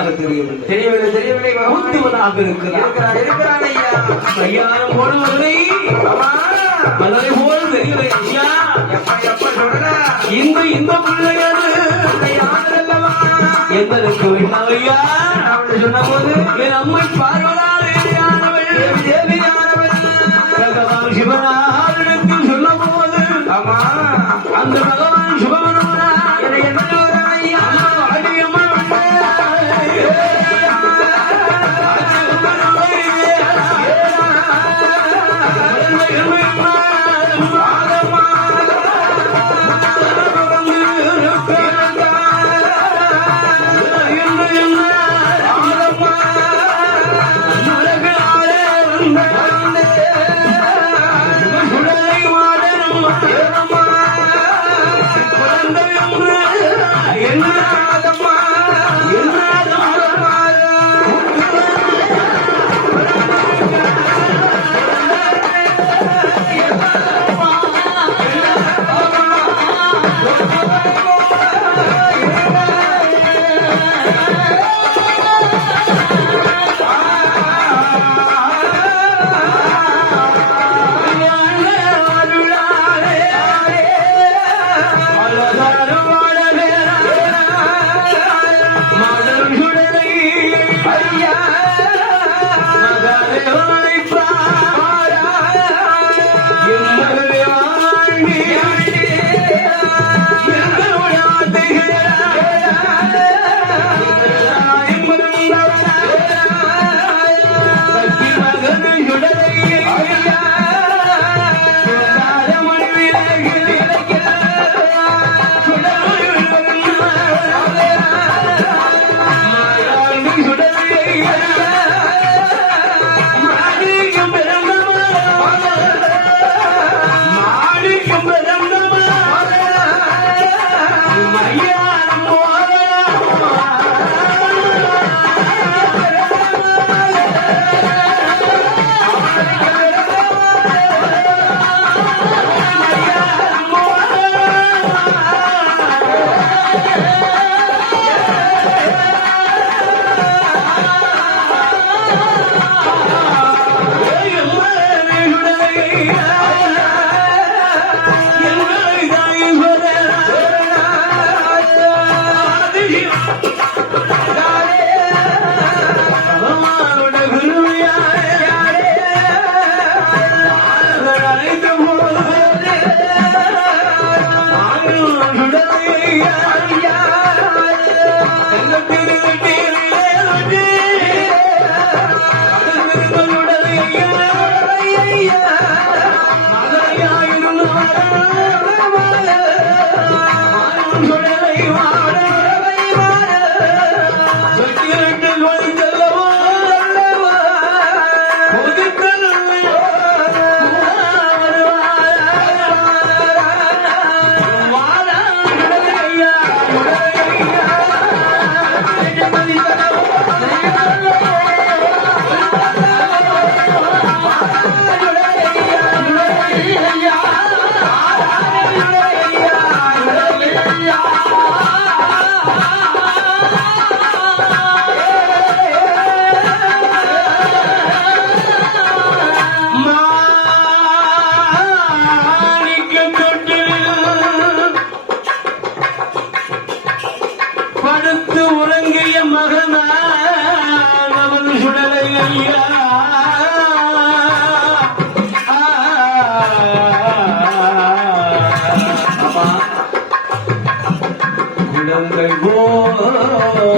சரியாக தெரியவில்லை தெரியவில்லை இருக்கிறார் இருக்கிறான். ஐயா. கையாளம் போடுவதை ஆமா. மலரை போல் தெரியவில்லை ஐயா. எப்ப எப்ப சொல்றா இந்த இந்த பிள்ளையாது விண்ணவையா அப்படி சொன்ன போது என் அம்மை பார்வதாரேயானவள் தேவியானவள். பகவான் சிவனாரிடத்தில் என்ன Yeah. படுத்து உறங்கிய மகனானவன் சுடலை ஐயா ஆமா. குழந்தை போலே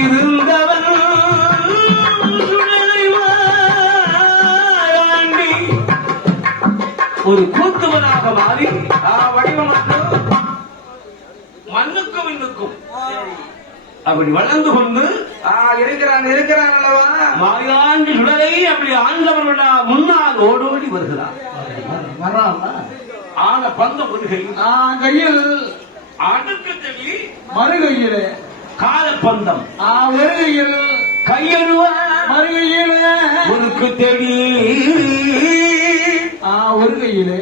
இருந்தவன் ஒரு கூத்துவனாக மாறி அப்படி வளர்ந்து கொண்டு இருக்கிறான் இருக்கிறான் அல்லவா? மாயாண்டு சுடரை அப்படி ஆண்டவர்களா முன்னால் ஓடோடி வருகிறார். ஆன பந்த முருகை ஆ, கையில் அடுக்கு தள்ளி மறுகையில். காலப்பந்தம் ஆ, ஒரு கையில் கையருவ மறுகையில். உனக்கு தெடி ஆ, ஒரு கையில்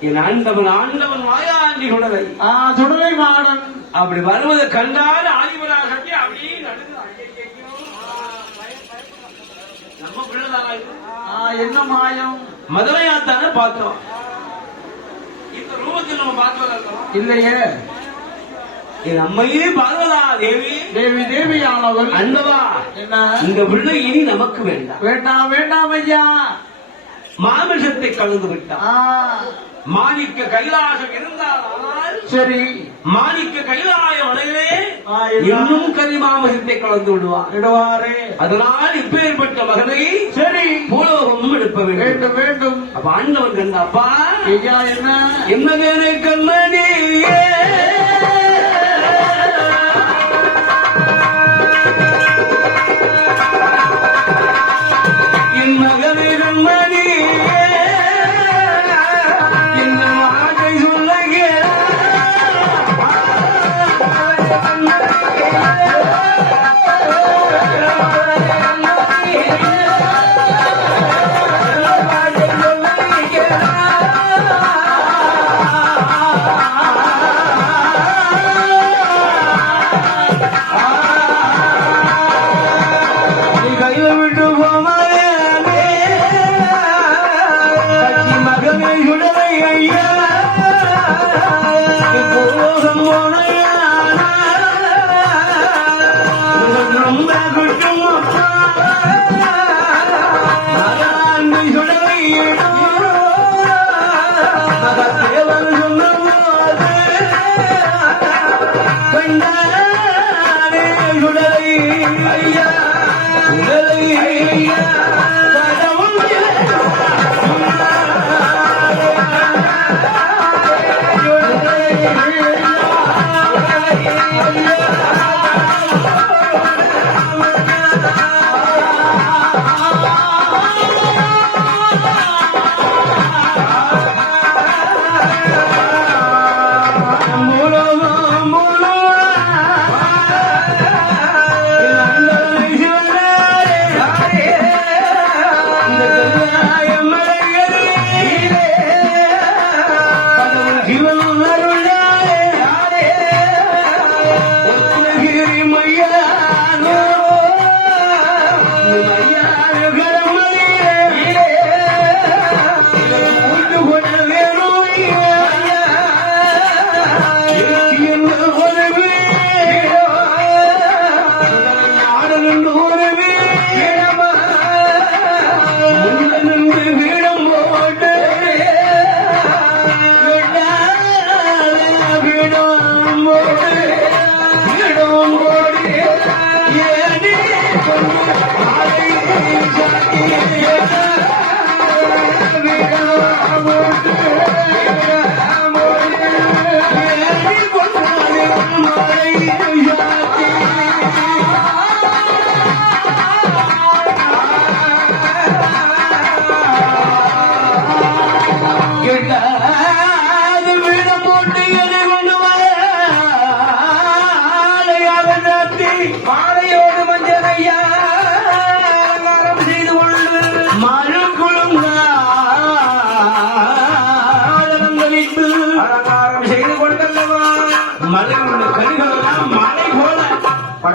என் ஆண்டவன் ஆண்டவன் மாயாண்ட ஆ, சுடலை மாடன். அப்படி வருவதை கண்டால் ஆதிபராசக்தி அப்படியே. ஐயையையோ. நம்ம பிள்ளைதானா என்ன மாயம்? மதுரையாத்தானே பார்த்தோம். இந்த ரூபத்தில் நம்ம பார்த்ததா இருக்கோம் இல்லையே. இது நம்மையே பார்வதா தேவி. தேவி தேவியானவள் அண்டவா என்ன? இந்த பிள்ளை இனி நமக்கு வேண்டாம். வேண்டாம் வேண்டாம் ஐயா. மாமிசத்தை கலந்து விட்டார். ஆ, மாணிக்க கைலாசம் இருந்தால் சரி. மாணிக்க கைலாய மலையிலே? இன்னும் கரிமாமிசத்தை கலந்து விடுவார். இடுவாரே அதனால் இப்பேற்பட்ட மகனை சரி. பூலோகம் எடுப்ப வேண்டும். வேண்டும் அப்ப ஆண்டவன் கண்ட அப்பா என்ன? என்ன வேலை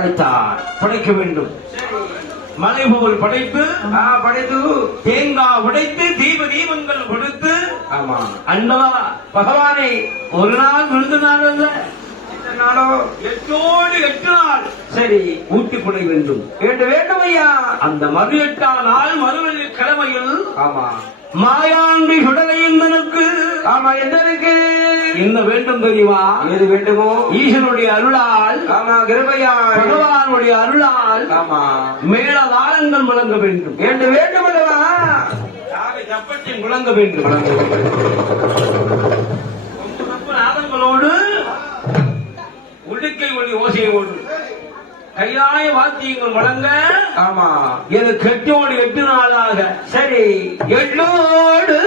படைத்தார். படைக்க வேண்டும். மலை போல் படைத்து தேங்காய் உடைத்து தீப தீபங்கள் கொடுத்து ஆமா. அண்டவா பகவானே ஒரு நாள் விழுந்து நாள் அல்ல. நாளோ? எட்டோடு எட்டு நாள். சரி ஊட்டி கொடை வேண்டும். வேண்டும் வேண்டும் ஐயா. அந்த மது எட்டாம் நாள் மறுவெள்ளி கிழமையில் ஆமா. மாயாண்டி சுடலையந்தனுக்கு ஆமா என்ன இருக்கு என்ன வேண்டும் தெரியுமா? எது வேண்டுமோ? ஈசனுடைய அருளால் ஆமா கிருபையா பகவானுடைய அருளால் ஆமா. மேல தாளங்கள் முழங்க வேண்டும். வேண்டும் வேண்டும் அல்லவா? யாரை தப்பத்தை முழங்க வேண்டும். நாதங்களோடு உடுக்கை ஒளி ஓசையோடு. கையாய வாத்தியங்கள் முழங்க ஆமா. இது கெட்டோடு எட்டு நாளாக சரி. எட்டோடு